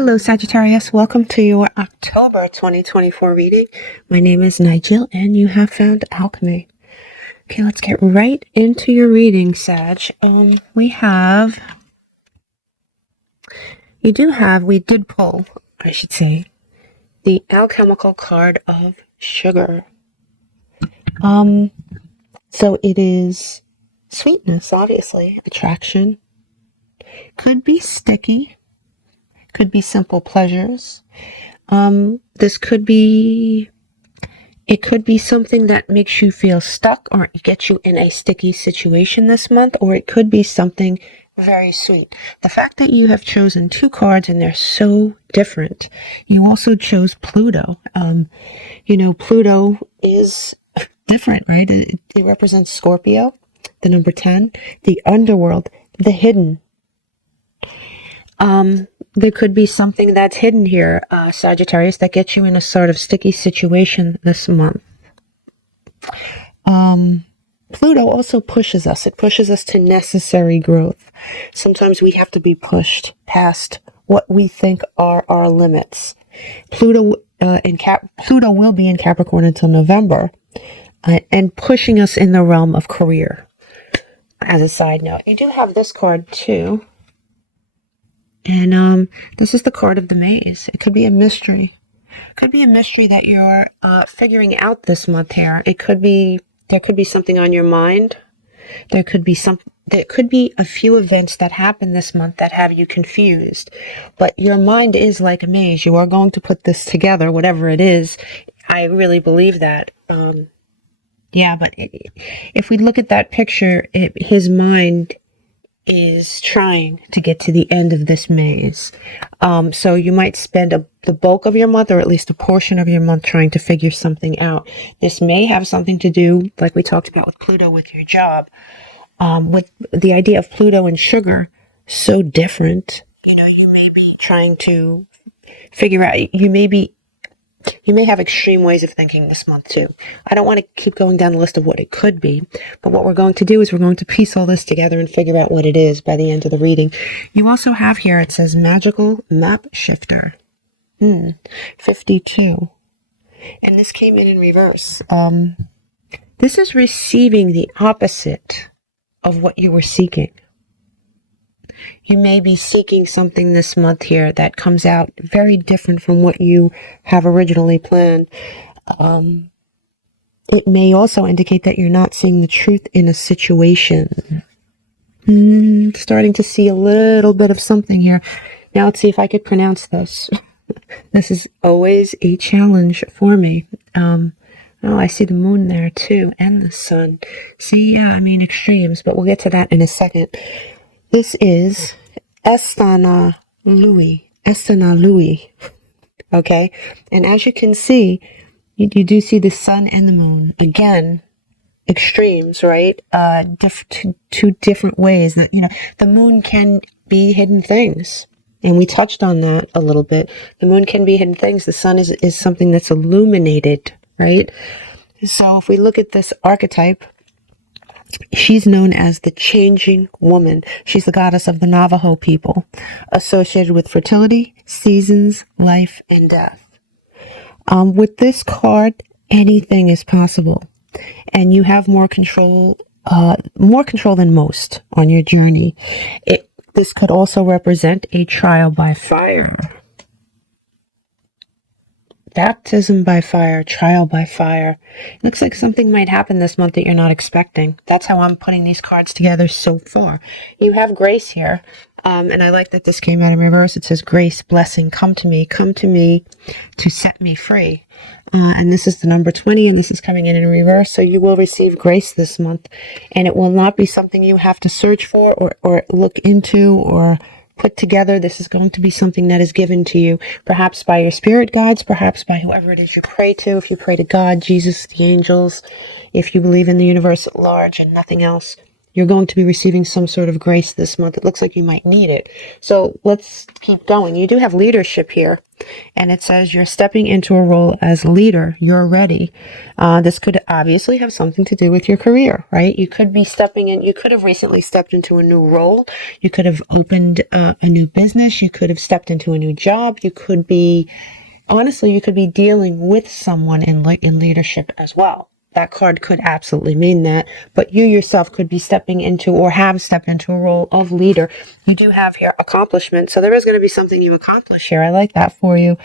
Hello Sagittarius, welcome to your October 2024 reading. My name is Nigel and you have found alchemy. Okay, let's get right into your reading, Sag. We did pull, I should say, the alchemical card of sugar. So it is sweetness, obviously, attraction. Could be sticky. Could be simple pleasures. It could be something that makes you feel stuck or gets you in a sticky situation this month, or it could be something very sweet. The fact that you have chosen two cards and they're so different. You also chose Pluto. Pluto is different, right? It represents Scorpio, the number 10, the underworld, the hidden. There could be something that's hidden here, Sagittarius, that gets you in a sort of sticky situation this month. Pluto also pushes us. It pushes us to necessary growth. Sometimes we have to be pushed past what we think are our limits. Pluto will be in Capricorn until November, and pushing us in the realm of career. As a side note, you do have this card too. And this is the card of the maze. It could be a mystery. It could be a mystery that you're figuring out this month here. There could be something on your mind. There could be a few events that happen this month that have you confused. But your mind is like a maze. You are going to put this together, whatever it is. I really believe that. But if we look at that picture, his mind is trying to get to the end of this maze. So you might spend the bulk of your month, or at least a portion of your month, trying to figure something out. This may have something to do, like we talked about with Pluto, with your job. With the idea of Pluto and sugar, so different. You may be trying to figure out, you may have extreme ways of thinking this month too. I don't want to keep going down the list of what it could be, but what we're going to do is we're going to piece all this together and figure out what it is by the end of the reading. You also have here, it says Magical Map Shifter. 52. And this came in reverse. This is receiving the opposite of what you were seeking. You may be seeking something this month here that comes out very different from what you have originally planned. It may also indicate that you're not seeing the truth in a situation. Starting to see a little bit of something here. Now let's see if I could pronounce this. This is always a challenge for me. I see the moon there too, and the sun. See, extremes, but we'll get to that in a second. This is Estana Louis. Okay? And as you can see, you do see the sun and the moon. Again, extremes, right? Two different ways that, the moon can be hidden things. And we touched on that a little bit. The moon can be hidden things. The sun is something that's illuminated, right? So if we look at this archetype, she's known as the changing woman. She's the goddess of the Navajo people, associated with fertility, seasons, life, and death. With this card, anything is possible. And you have more control than most on your journey. This could also represent a trial by fire. Baptism by fire, trial by fire. Looks like something might happen this month that you're not expecting. That's how I'm putting these cards together so far. You have grace here. And I like that this came out in reverse. It says, grace, blessing, come to me to set me free. And this is the number 20, and this is coming in reverse. So you will receive grace this month. And it will not be something you have to search for or look into or put together. This is going to be something that is given to you, perhaps by your spirit guides, perhaps by whoever it is you pray to. If you pray to God, Jesus, the angels, if you believe in the universe at large and nothing else, You're going to be receiving some sort of grace this month. It looks like you might need it. So let's keep going. You do have leadership here. And it says you're stepping into a role as leader. You're ready. This could obviously have something to do with your career, right? You could be stepping in. You could have recently stepped into a new role. You could have opened a new business. You could have stepped into a new job. You could be, honestly, you could be dealing with someone in leadership as well. That card could absolutely mean that, but you yourself could be stepping into or have stepped into a role of leader. You do have here accomplishment, so there is going to be something you accomplish here. I like that for you.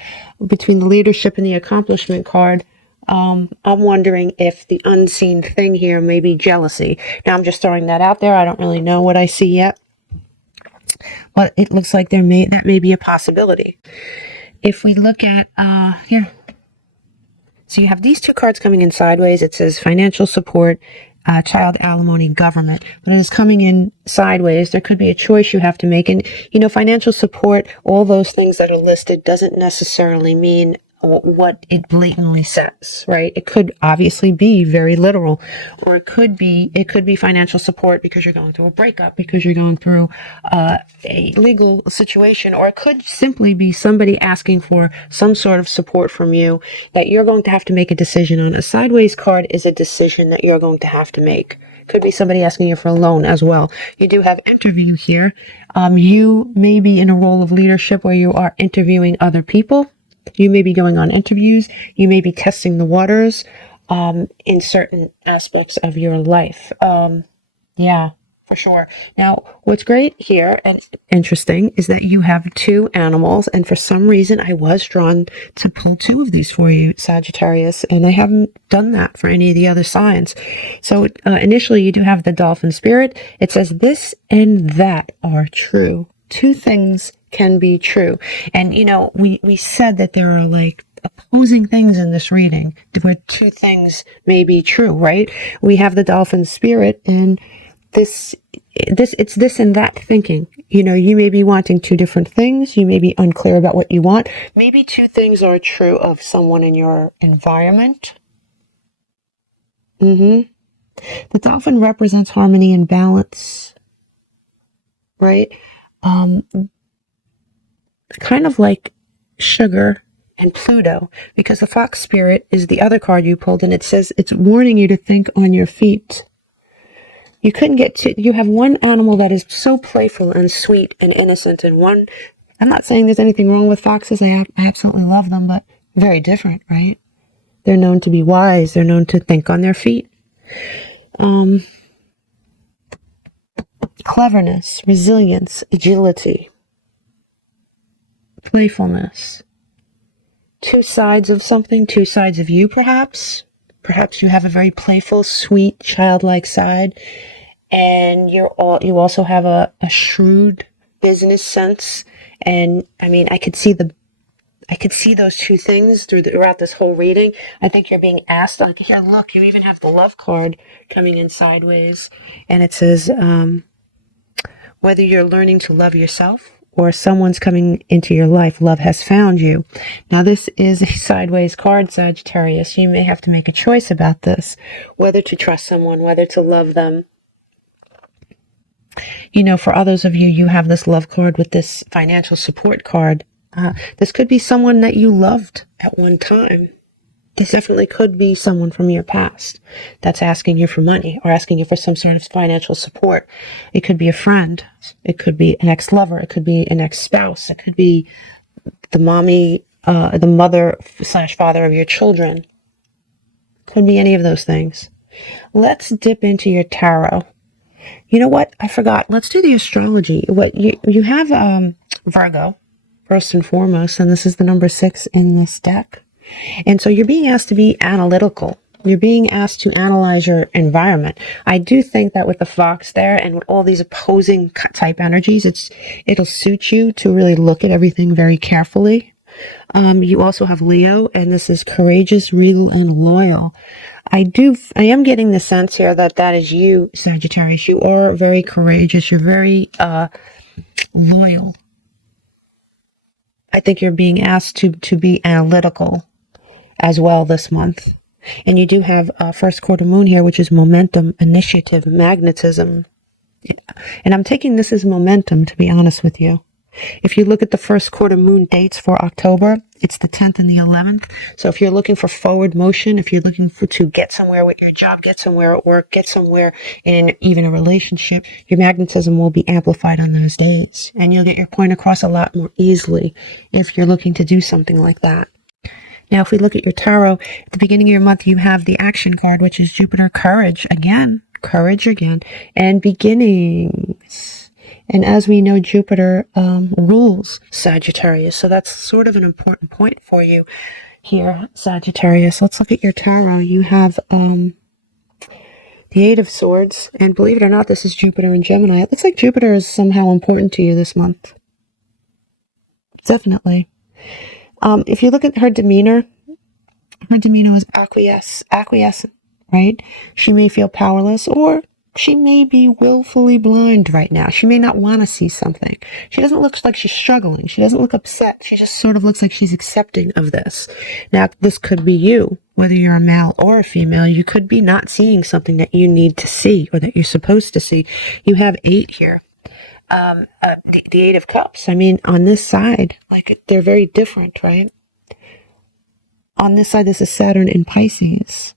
Between the leadership and the accomplishment card, I'm wondering if the unseen thing here may be jealousy. Now, I'm just throwing that out there. I don't really know what I see yet, but it looks like that may be a possibility. If we look at here. So you have these two cards coming in sideways. It says financial support, child alimony, government. When it is coming in sideways, there could be a choice you have to make. And, financial support, all those things that are listed doesn't necessarily mean what it blatantly says, right? It could obviously be very literal, or it could be financial support because you're going through a breakup, because you're going through a legal situation, or it could simply be somebody asking for some sort of support from you that you're going to have to make a decision on. A sideways card is a decision that you're going to have to make. Could be somebody asking you for a loan as well. You do have interview here. You may be in a role of leadership where you are interviewing other people. You may be going on interviews. You may be testing the waters in certain aspects of your life. Yeah, for sure. Now, what's great here and interesting is that you have two animals. And for some reason, I was drawn to pull two of these for you, Sagittarius. And I haven't done that for any of the other signs. So initially, you do have the dolphin spirit. It says this and that are true. Two things can be true. And, we said that there are like opposing things in this reading where two things may be true, right? We have the dolphin spirit and it's this and that thinking. You may be wanting two different things. You may be unclear about what you want. Maybe two things are true of someone in your environment. The dolphin represents harmony and balance, right? Kind of like sugar and Pluto, because the fox spirit is the other card you pulled, and it says it's warning you to think on your feet. You couldn't you have one animal that is so playful and sweet and innocent, and one, I'm not saying there's anything wrong with foxes, I absolutely love them, but very different, right? They're known to be wise, they're known to think on their feet. Cleverness, resilience, agility, playfulness. Two sides of something, two sides of you, perhaps. Perhaps you have a very playful, sweet, childlike side, and you also have a shrewd business sense. And I could see those two things throughout this whole reading. I think you're being asked, like, here, look, you even have the love card coming in sideways, and it says, whether you're learning to love yourself or someone's coming into your life, love has found you. Now, this is a sideways card, Sagittarius. You may have to make a choice about this, whether to trust someone, whether to love them. For others of you, you have this love card with this financial support card. This could be someone that you loved at one time. This definitely could be someone from your past that's asking you for money or asking you for some sort of financial support. It could be a friend. It could be an ex-lover. It could be an ex-spouse. It could be the mother/father of your children. Could be any of those things. Let's dip into your tarot. You know what? I forgot. Let's do the astrology. What you have Virgo, first and foremost, and this is the number 6 in this deck. And so you're being asked to be analytical. You're being asked to analyze your environment. I do think that with the fox there and with all these opposing type energies, it'll suit you to really look at everything very carefully. You also have Leo, and this is courageous, real, and loyal. I am getting the sense here that is you, Sagittarius. You are very courageous. You're very loyal. I think you're being asked to be analytical as well this month. And you do have first quarter moon here, which is momentum, initiative, magnetism. And I'm taking this as momentum, to be honest with you. If you look at the first quarter moon dates for October, it's the 10th and the 11th. So if you're looking for forward motion, if you're looking to get somewhere with your job, get somewhere at work, get somewhere in even a relationship, your magnetism will be amplified on those days. And you'll get your point across a lot more easily if you're looking to do something like that. Now, if we look at your tarot, at the beginning of your month, you have the action card, which is Jupiter, courage again, and beginnings. And as we know, Jupiter rules Sagittarius. So that's sort of an important point for you here, Sagittarius. Let's look at your tarot. You have the Eight of Swords. And believe it or not, this is Jupiter in Gemini. It looks like Jupiter is somehow important to you this month. Definitely. If you look at her demeanor is acquiescent, right? She may feel powerless, or she may be willfully blind right now. She may not want to see something. She doesn't look like she's struggling. She doesn't look upset. She just sort of looks like she's accepting of this. Now, this could be you, whether you're a male or a female. You could be not seeing something that you need to see or that you're supposed to see. You have 8 here. The Eight of Cups. I mean, on this side, like, they're very different, right? On this side, this is Saturn in Pisces.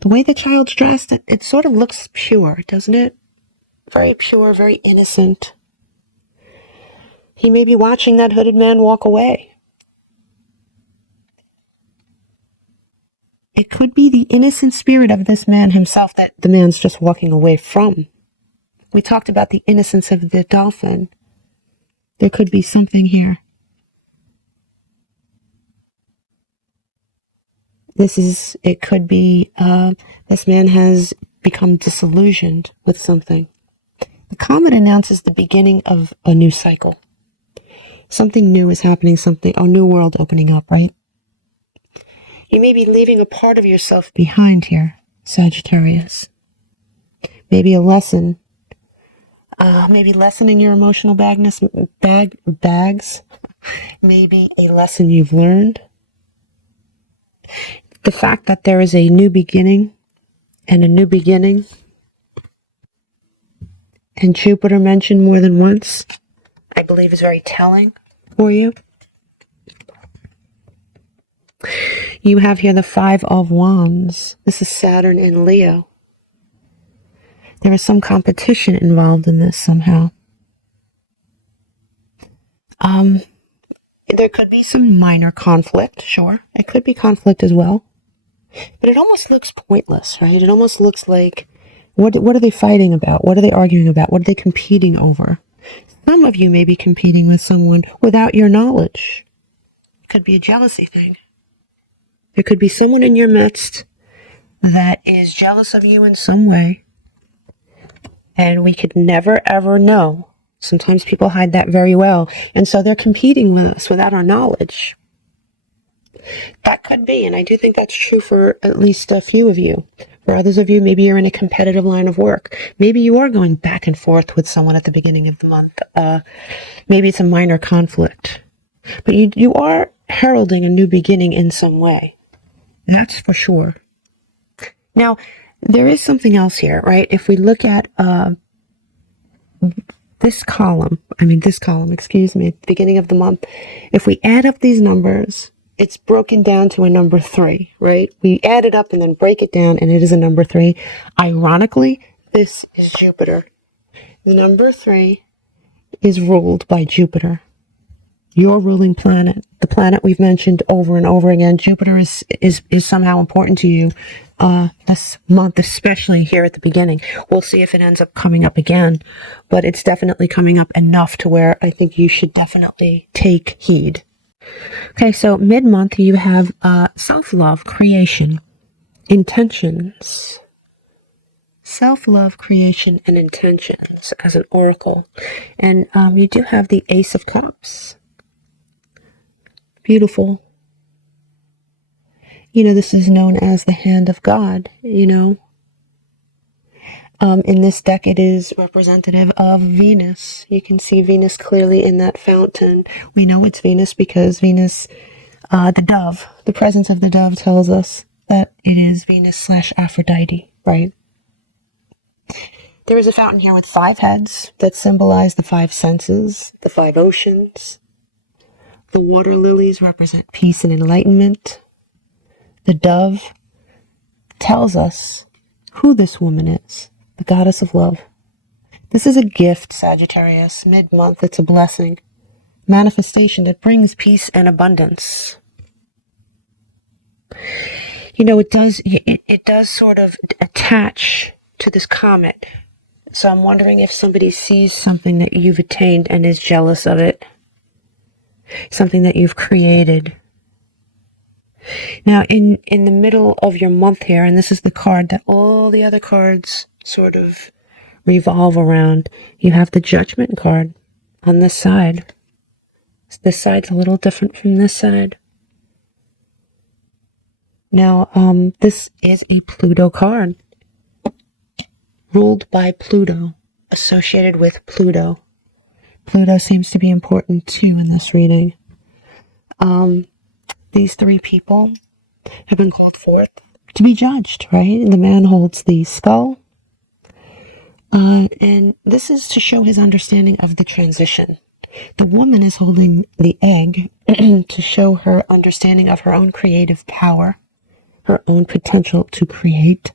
The way the child's dressed, it sort of looks pure, doesn't it? Very pure, very innocent. He may be watching that hooded man walk away. It could be the innocent spirit of this man himself that the man's just walking away from. We talked about the innocence of the dolphin. There could be something here. It could be, this man has become disillusioned with something. The comet announces the beginning of a new cycle. Something new is happening, a new world opening up, right? You may be leaving a part of yourself behind here, Sagittarius. Maybe a lesson. Maybe lessening your emotional bags. Maybe a lesson you've learned. The fact that there is a new beginning, and Jupiter mentioned more than once, I believe is very telling for you. You have here the Five of Wands. This is Saturn in Leo. There is some competition involved in this somehow. There could be some minor conflict, sure. It could be conflict as well. But it almost looks pointless, right? It almost looks like, what are they fighting about? What are they arguing about? What are they competing over? Some of you may be competing with someone without your knowledge. It could be a jealousy thing. There could be someone in your midst that is jealous of you in some way. And we could never, ever know. Sometimes people hide that very well. And so they're competing with us without our knowledge. That could be, and I do think that's true for at least a few of you. For others of you, maybe you're in a competitive line of work. Maybe you are going back and forth with someone at the beginning of the month. Maybe it's a minor conflict. But you are heralding a new beginning in some way. That's for sure. Now, there is something else here, right? If we look at this column, at the beginning of the month, if we add up these numbers, it's broken down to a number 3, right? We add it up and then break it down, and it is a number 3. Ironically, this is Jupiter. The number 3 is ruled by Jupiter, your ruling planet, the planet we've mentioned over and over again. Jupiter is somehow important to you this month, especially here at the beginning. We'll see if it ends up coming up again, but it's definitely coming up enough to where I think you should definitely take heed. Okay, so mid-month you have self-love, creation, intentions. Self-love, creation, and intentions as an oracle. And you do have the Ace of Cups. Beautiful. This is known as the hand of God, in this deck, it is representative of Venus. You can see Venus clearly in that fountain. We know it's Venus because Venus, the dove, the presence of the dove tells us that it is Venus / Aphrodite, right? There is a fountain here with 5 heads that symbolize the 5 senses, the 5 oceans. The water lilies represent peace and enlightenment. The dove tells us who this woman is, the goddess of love. This is a gift, Sagittarius. Mid-month, it's a blessing. Manifestation that brings peace and abundance. You know, it does sort of attach to this comet. So I'm wondering if somebody sees something that you've attained and is jealous of it. Something that you've created. Now, in the middle of your month here, and this is the card that all the other cards sort of revolve around, you have the Judgment card on this side. This side's a little different from this side. Now, this is a Pluto card. Ruled by Pluto. Associated with Pluto. Pluto seems to be important too in this reading. These 3 people have been called forth to be judged, right? The man holds the skull. And this is to show his understanding of the transition. The woman is holding the egg to show her understanding of her own creative power, her own potential to create.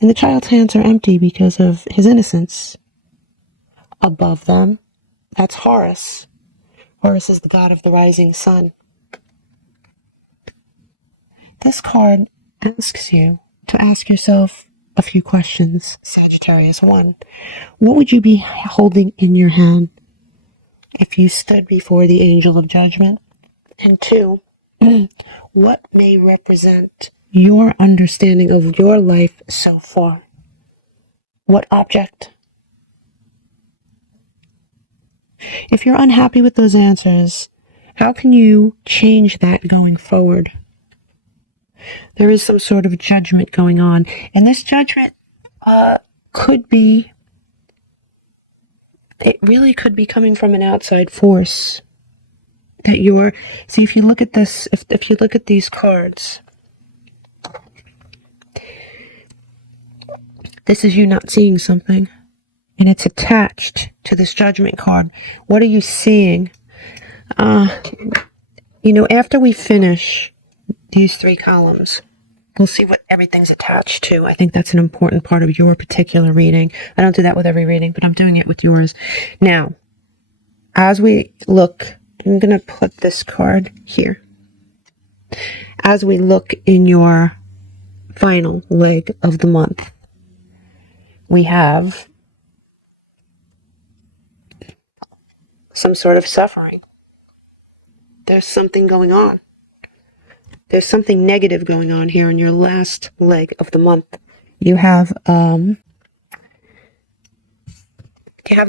And the child's hands are empty because of his innocence. Above them, that's Horus. Horus is the god of the rising sun. This card asks you to ask yourself a few questions. Sagittarius. 1. What would you be holding in your hand if you stood before the angel of judgment? And 2, what may represent your understanding of your life so far? What object? If you're unhappy with those answers, how can you change that going forward? There is some sort of judgment going on, and this judgment it really could be coming from an outside force. See, if you look at this, if you look at these cards, this is you not seeing something, and it's attached to this Judgment card. What are you seeing? After we finish these 3 columns, we'll see what everything's attached to. I think that's an important part of your particular reading. I don't do that with every reading, but I'm doing it with yours. Now, as we look, I'm going to put this card here. As we look in your final leg of the month, we have some sort of suffering. There's something going on. There's something negative going on here in your last leg of the month. You have the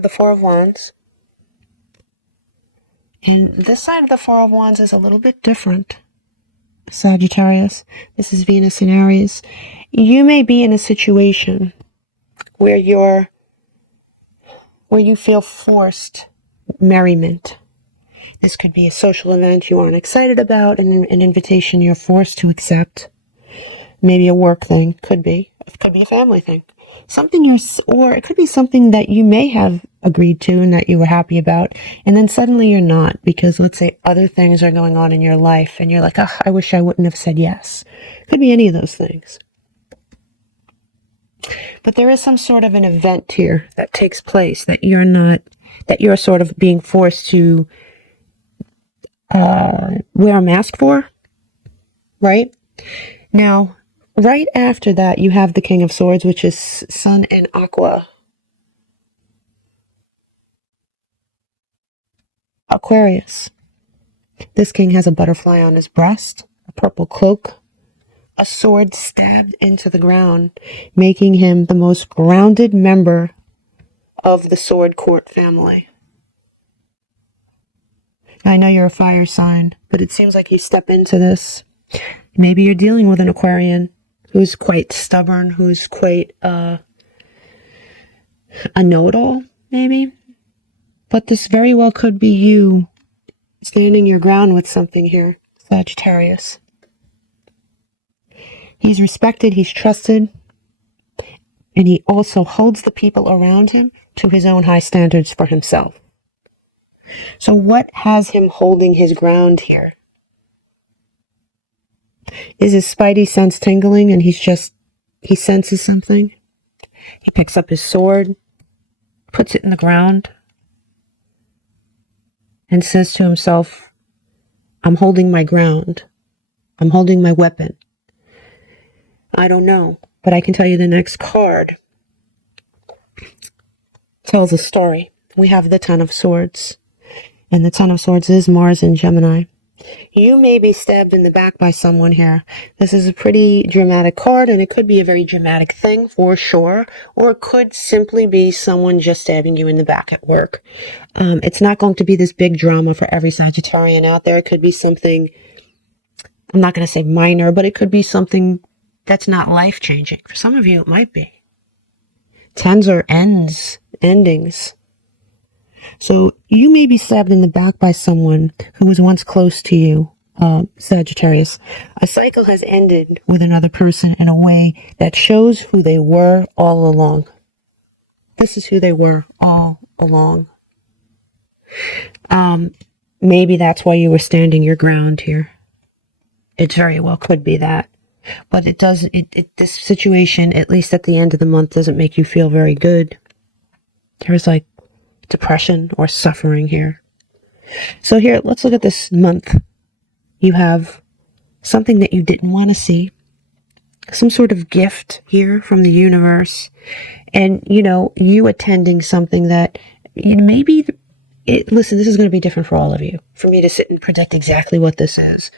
4 of Wands. And this side of the 4 of Wands is a little bit different. Sagittarius. This is Venus in Aries. You may be in a situation where you feel forced merriment. This could be a social event you aren't excited about, an invitation you're forced to accept. Maybe a work thing. Could be. It could be a family thing. Or it could be something that you may have agreed to and that you were happy about, and then suddenly you're not, because let's say other things are going on in your life, and you're like, I wish I wouldn't have said yes. Could be any of those things. But there is some sort of an event here that takes place that you're sort of being forced to wear a mask for, right? Now, right after that, you have the King of Swords, which is Sun and Aqua. Aquarius. This king has a butterfly on his breast, a purple cloak, a sword stabbed into the ground, making him the most grounded member of the sword court family. I know you're a fire sign, but it seems like you step into this. Maybe you're dealing with an Aquarian who's quite stubborn, who's quite a know-it-all, maybe. But this very well could be you standing your ground with something here, Sagittarius. He's respected, he's trusted, and he also holds the people around him to his own high standards for himself. So what has him holding his ground here? Is his spidey sense tingling and he senses something? He picks up his sword, puts it in the ground, and says to himself, I'm holding my ground. I'm holding my weapon. I don't know, but I can tell you the next card tells a story. We have the Ten of Swords, and the Ten of Swords is Mars in Gemini. You may be stabbed in the back by someone here. This is a pretty dramatic card, and it could be a very dramatic thing for sure, or it could simply be someone just stabbing you in the back at work. It's not going to be this big drama for every Sagittarian out there. It could be something, I'm not going to say minor, but it could be something that's not life-changing. For some of you, it might be. Tens are endings. So you may be stabbed in the back by someone who was once close to you, Sagittarius. A cycle has ended with another person in a way that shows who they were all along. This is who they were all along. Maybe that's why you were standing your ground here. It very well could be that. But it doesn't, this situation, at least at the end of the month, doesn't make you feel very good. There's like depression or suffering here. So here, let's look at this month. You have something that you didn't want to see, some sort of gift here from the universe, and you attending something that maybe listen, this is going to be different for all of you, for me to sit and predict exactly what this is.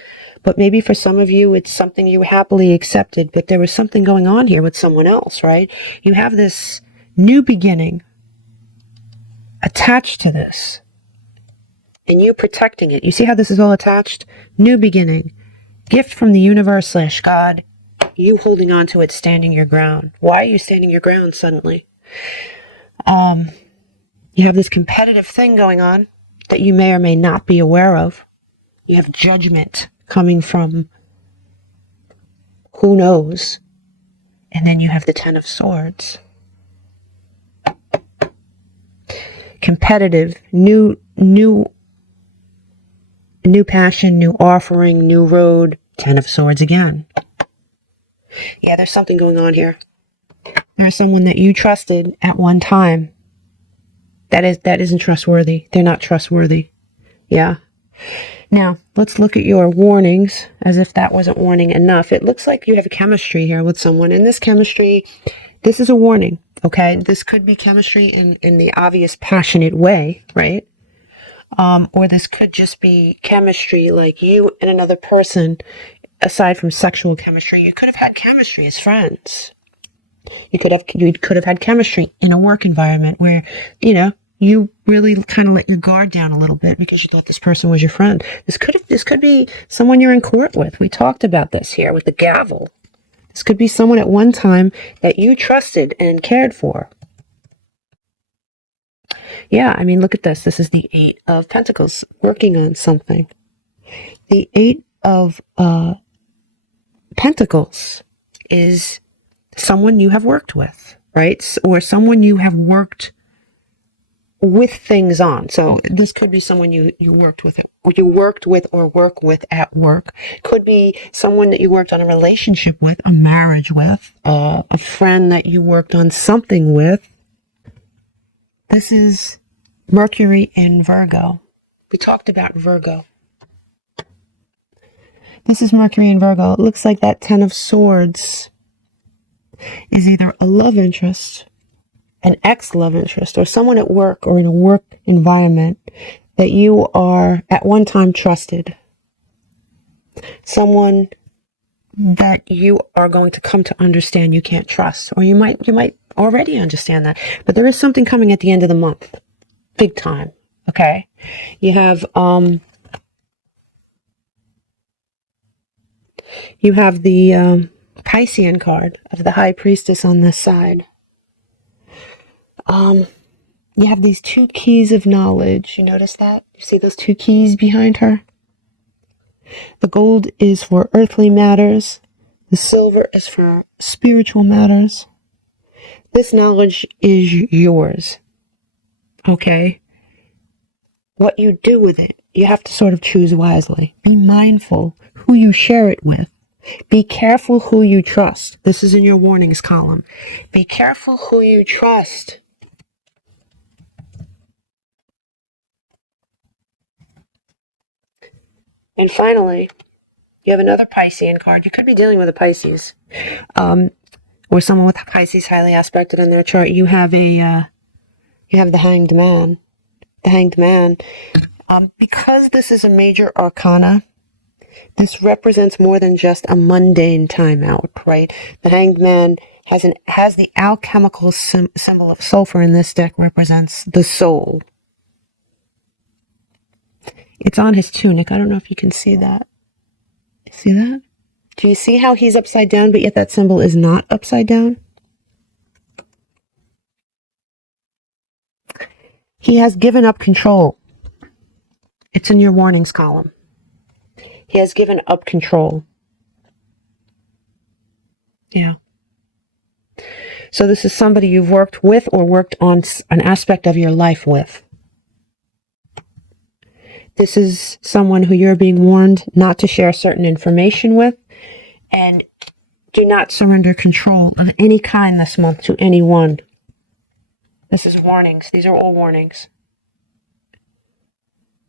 But maybe for some of you, it's something you happily accepted, but there was something going on here with someone else, right? You have this new beginning attached to this, and you protecting it. You see how this is all attached? New beginning, gift from the universe / God, you holding on to it, standing your ground. Why are you standing your ground suddenly? You have this competitive thing going on that you may or may not be aware of. You have judgment coming from who knows. And then you have the Ten of Swords. Competitive, new passion, new offering, new road. Ten of Swords again. Yeah, there's something going on here. There's someone that you trusted at one time that isn't trustworthy. They're not trustworthy. Yeah. Now, let's look at your warnings, as if that wasn't warning enough. It looks like you have a chemistry here with someone. And this chemistry, this is a warning, okay? This could be chemistry in the obvious passionate way, right? Or this could just be chemistry like you and another person, aside from sexual chemistry. You could have had chemistry as friends. You could have had chemistry in a work environment where, you really kind of let your guard down a little bit because you thought this person was your friend. This could be someone you're in court with. We talked about this here with the gavel. This could be someone at one time that you trusted and cared for. Yeah, I mean, look at this. This is the Eight of Pentacles, working on something. The Eight of Pentacles is someone you have worked with, right? Or someone you have worked with things on. So this could be someone you worked with, or you worked with or work with at work. Could be someone that you worked on a relationship with, a marriage with, a friend that you worked on something with. This is Mercury in Virgo. We talked about Virgo. This is Mercury in Virgo. It looks like that Ten of Swords is either a love interest, an ex-love interest, or someone at work or in a work environment that you are at one time trusted. Someone that you are going to come to understand you can't trust, or you might already understand that. But there is something coming at the end of the month, big time. Okay, you have the Piscean card of the High Priestess on this side. You have these two keys of knowledge. You notice that? You see those two keys behind her? The gold is for earthly matters. The silver is for spiritual matters. This knowledge is yours. Okay? What you do with it, you have to sort of choose wisely. Be mindful who you share it with. Be careful who you trust. This is in your warnings column. Be careful who you trust. And finally, you have another Piscean card. You could be dealing with a Pisces, or someone with Pisces highly aspected in their chart. You have the Hanged Man. The Hanged Man. Because this is a major arcana, this represents more than just a mundane timeout, right? The Hanged Man has the alchemical symbol of sulfur in this deck, represents the soul. It's on his tunic. I don't know if you can see that. See that? Do you see how he's upside down, but yet that symbol is not upside down? He has given up control. It's in your warnings column. He has given up control. Yeah. So this is somebody you've worked with or worked on an aspect of your life with. This is someone who you're being warned not to share certain information with, and do not surrender control of any kind this month to anyone. This is warnings. These are all warnings.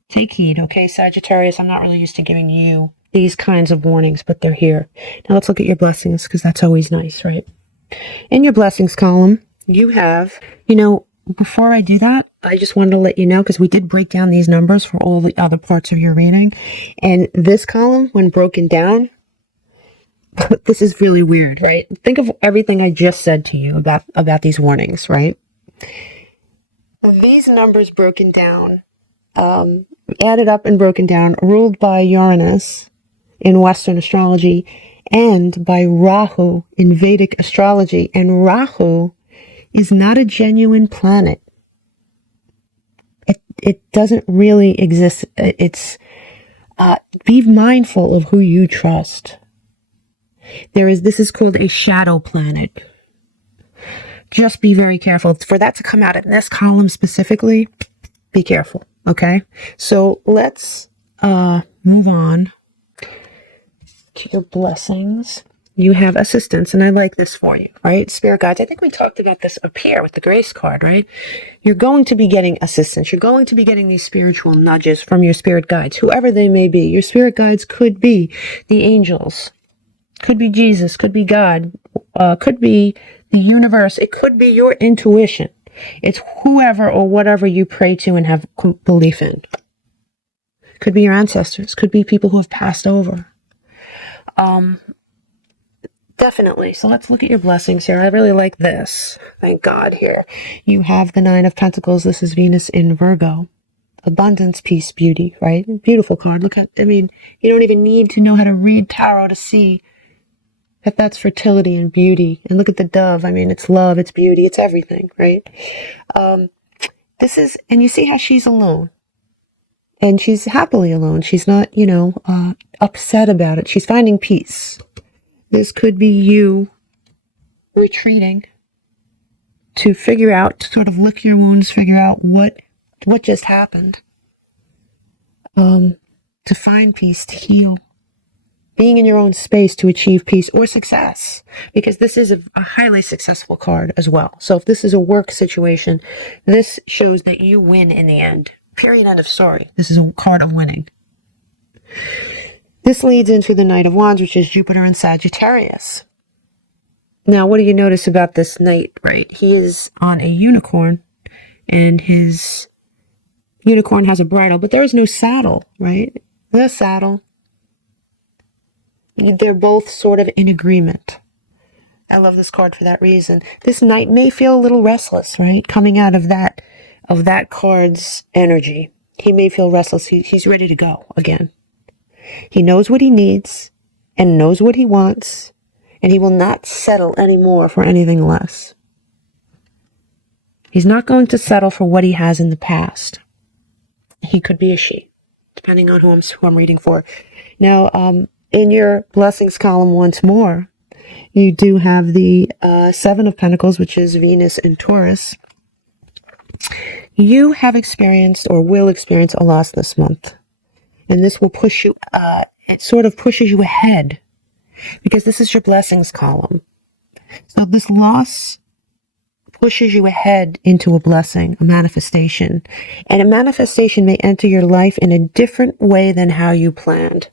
Take heed, okay, Sagittarius? I'm not really used to giving you these kinds of warnings, but they're here. Now let's look at your blessings, because that's always nice, right? In your blessings column, you have, before I do that, I just wanted to let you know, because we did break down these numbers for all the other parts of your reading. And this column, when broken down, this is really weird, right? Think of everything I just said to you about these warnings, right? These numbers broken down, added up and broken down, ruled by Uranus in Western astrology and by Rahu in Vedic astrology. And Rahu is not a genuine planet. It doesn't really exist. It's be mindful of who you trust. This is called a shadow planet. Just be very careful. For that to come out in this column specifically, be careful, okay? So let's move on to your blessings. You have assistance, and I like this for you, right? Spirit guides. I think we talked about this up here with the grace card, right? You're going to be getting assistance. You're going to be getting these spiritual nudges from your spirit guides, whoever they may be. Your spirit guides could be the angels, could be Jesus, could be God, could be the universe. It could be your intuition. It's whoever or whatever you pray to and have belief in. Could be your ancestors. Could be people who have passed over. Definitely. So let's look at your blessings here. I really like this. Thank God here. You have the Nine of Pentacles. This is Venus in Virgo. Abundance, peace, beauty, right? Beautiful card. You don't even need to know how to read tarot to see that that's fertility and beauty. And look at the dove. It's love, it's beauty, it's everything, right? And you see how she's alone. And she's happily alone. She's not, upset about it. She's finding peace. This could be you retreating to sort of lick your wounds, figure out what just happened. To find peace, to heal. Being in your own space to achieve peace or success, because this is a highly successful card as well. So if this is a work situation, this shows that you win in the end. Period, end of story. This is a card of winning. This leads into the Knight of Wands, which is Jupiter and Sagittarius. Now, what do you notice about this knight, right? He is on a unicorn, and his unicorn has a bridle, but there is no saddle, right? The saddle. They're both sort of in agreement. I love this card for that reason. This knight may feel a little restless, right? Coming out of that card's energy. He may feel restless. He's ready to go again. He knows what he needs and knows what he wants, and he will not settle anymore for anything less. He's not going to settle for what he has in the past. He could be a she, depending on who I'm reading for. Now, in your blessings column once more, You do have the Seven of Pentacles, which is Venus and Taurus. You have experienced or will experience a loss this month. And this will push you, it sort of pushes you ahead because this is your blessings column. So this loss pushes you ahead into a blessing, a manifestation. And a manifestation may enter your life in a different way than how you planned.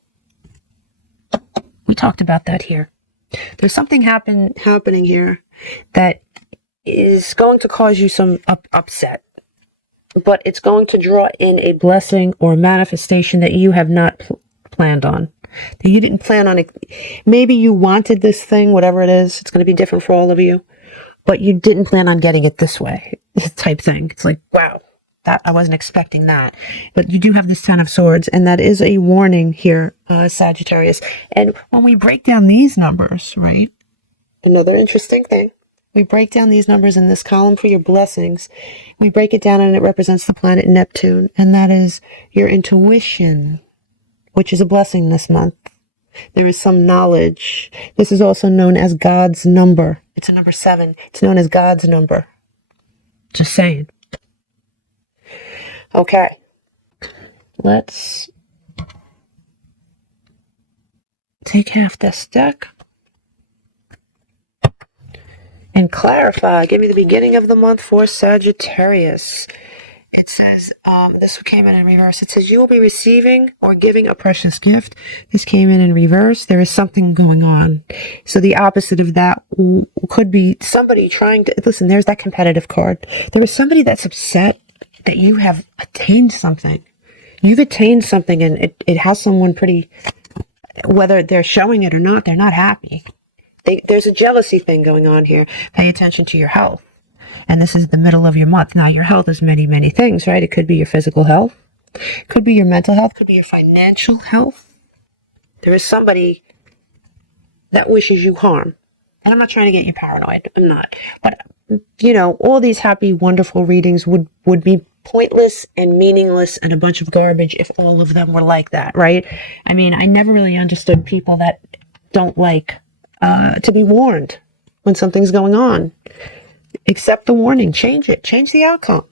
We talked about that here. There's something happening here that is going to cause you some upset. But it's going to draw in a blessing or manifestation that you have not planned on. That you didn't plan on it. Maybe you wanted this thing, whatever it is. It's going to be different for all of you. But you didn't plan on getting it this way, type thing. It's like, wow, that I wasn't expecting that. But you do have this Ten of Swords, and that is a warning here, Sagittarius. And when we break down these numbers, right? Another interesting thing. We break down these numbers in this column for your blessings. We break it down and it represents the planet Neptune. And that is your intuition, which is a blessing this month. There is some knowledge. This is also known as God's number. It's a number 7. It's known as God's number. Just saying. Okay. Let's take half this deck. And clarify. Give me the beginning of the month for Sagittarius. It says, this came in reverse. It says, you will be receiving or giving a precious gift. This came in reverse. There is something going on. So the opposite of that could be somebody trying to, listen, there's that competitive card. There is somebody that's upset that you have attained something. You've attained something and it has someone pretty, whether they're showing it or not, they're not happy. There's a jealousy thing going on here. Pay attention to your health. And this is the middle of your month. Now, your health is many, many things, right? It could be your physical health. Could be your mental health. Could be your financial health. There is somebody that wishes you harm. And I'm not trying to get you paranoid. I'm not. But, you know, all these happy, wonderful readings would be pointless and meaningless and a bunch of garbage if all of them were like that, right? I mean, I never really understood people that don't like to be warned when something's going on. Accept the warning, change it, change the outcome.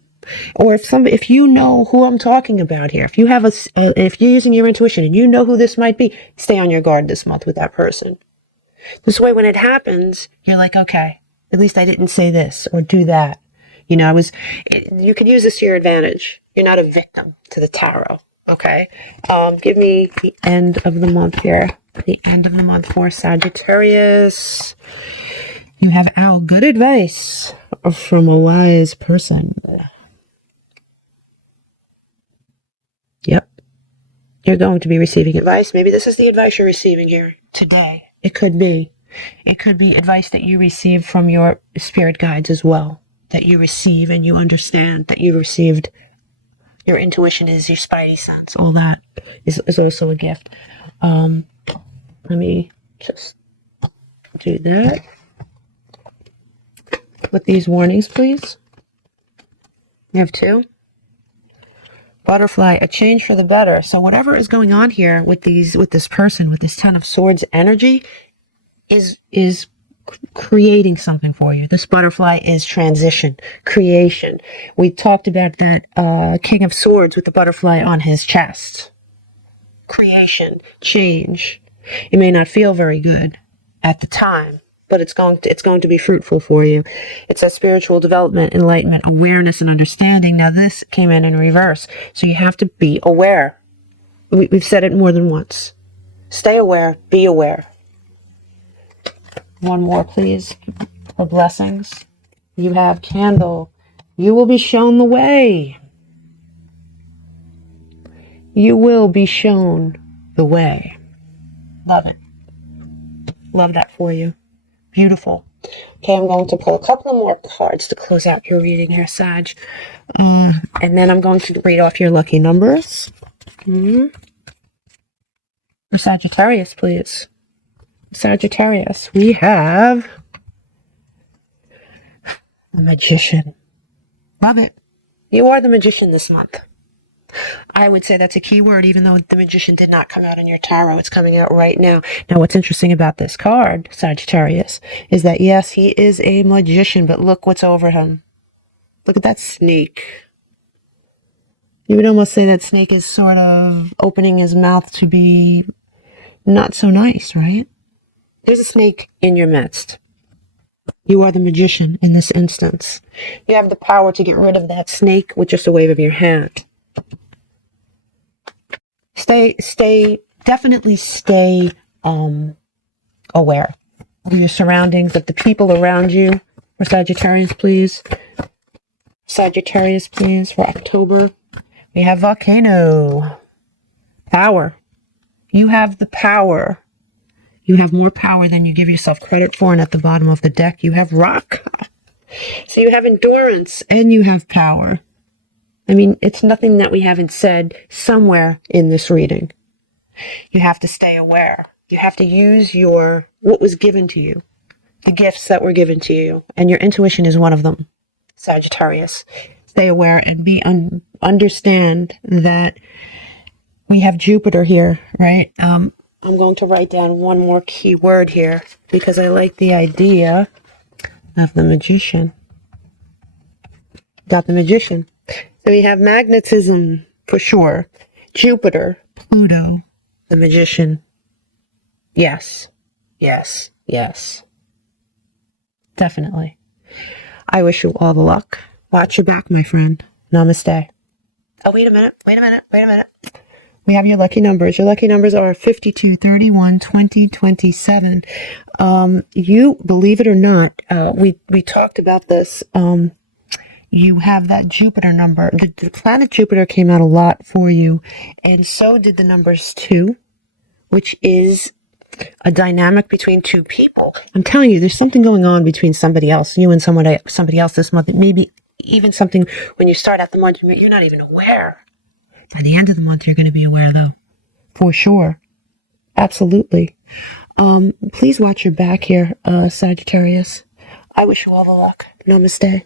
Or if you know who I'm talking about here, if you have if you're using your intuition and you know who this might be, stay on your guard this month with that person. This way, when it happens, you're like, okay, at least I didn't say this or do that. You know, you could use this to your advantage. You're not a victim to the tarot. Okay. Give me the end of the month here. The end of the month for Sagittarius. You have our good advice from a wise person. Yep. You're going to be receiving advice. Maybe this is the advice you're receiving here today. It could be. It could be advice that you receive from your spirit guides as well. That you receive and you understand that you received. Your intuition is your spidey sense. All that is also a gift. Let me just do that. With these warnings, please. We have 2. Butterfly, a change for the better. So whatever is going on here with this person, with this Ten of Swords energy, is creating something for you. This butterfly is transition, creation. We talked about that King of Swords with the butterfly on his chest. Creation, change. It may not feel very good at the time, but it's going to be fruitful for you. It's a spiritual development, enlightenment, awareness, and understanding. Now this came in reverse, so you have to be aware. We've said it more than once. Stay aware, be aware. One more, please, for blessings. You have Candle. You will be shown the way. You will be shown the way. Love it. Love that for you. Beautiful. Okay, I'm going to pull a couple of more cards to close out your reading here, Sag. And then I'm going to read off your lucky numbers. For Sagittarius, please. Sagittarius, we have the Magician. Love it. You are the Magician this month. I would say that's a key word, even though the Magician did not come out in your tarot. It's coming out right now. Now, what's interesting about this card, Sagittarius, is that, yes, he is a magician, but look what's over him. Look at that snake. You would almost say that snake is sort of opening his mouth to be not so nice, right? There's a snake in your midst. You are the magician in this instance. You have the power to get rid of that snake with just a wave of your hand. Definitely stay aware of your surroundings, of the people around you. For Sagittarius, please. Sagittarius, please, for October. We have volcano. Power. You have the power. You have more power than you give yourself credit for. And at the bottom of the deck, you have rock. So you have endurance and you have power. I mean, it's nothing that we haven't said somewhere in this reading. You have to stay aware. You have to use what was given to you, the gifts that were given to you, and your intuition is one of them, Sagittarius. Stay aware and understand that we have Jupiter here, right? I'm going to write down one more key word here because I like the idea of the Magician. Got the Magician. So we have magnetism for sure. Jupiter, Pluto, the Magician. Yes, yes, yes. Definitely. I wish you all the luck. Watch your back, my friend. Namaste. Oh, wait a minute. We have your lucky numbers. Your lucky numbers are 52, 31, 20, 27. You, believe it or not, we talked about this. You have that Jupiter number. The planet Jupiter came out a lot for you, and so did the numbers 2, which is a dynamic between two people. I'm telling you, there's something going on between somebody else, you and somebody else this month. It may be even something when you start out the month, you're not even aware. By the end of the month, you're going to be aware, though. For sure. Absolutely. Please watch your back here, Sagittarius. I wish you all the luck. Namaste.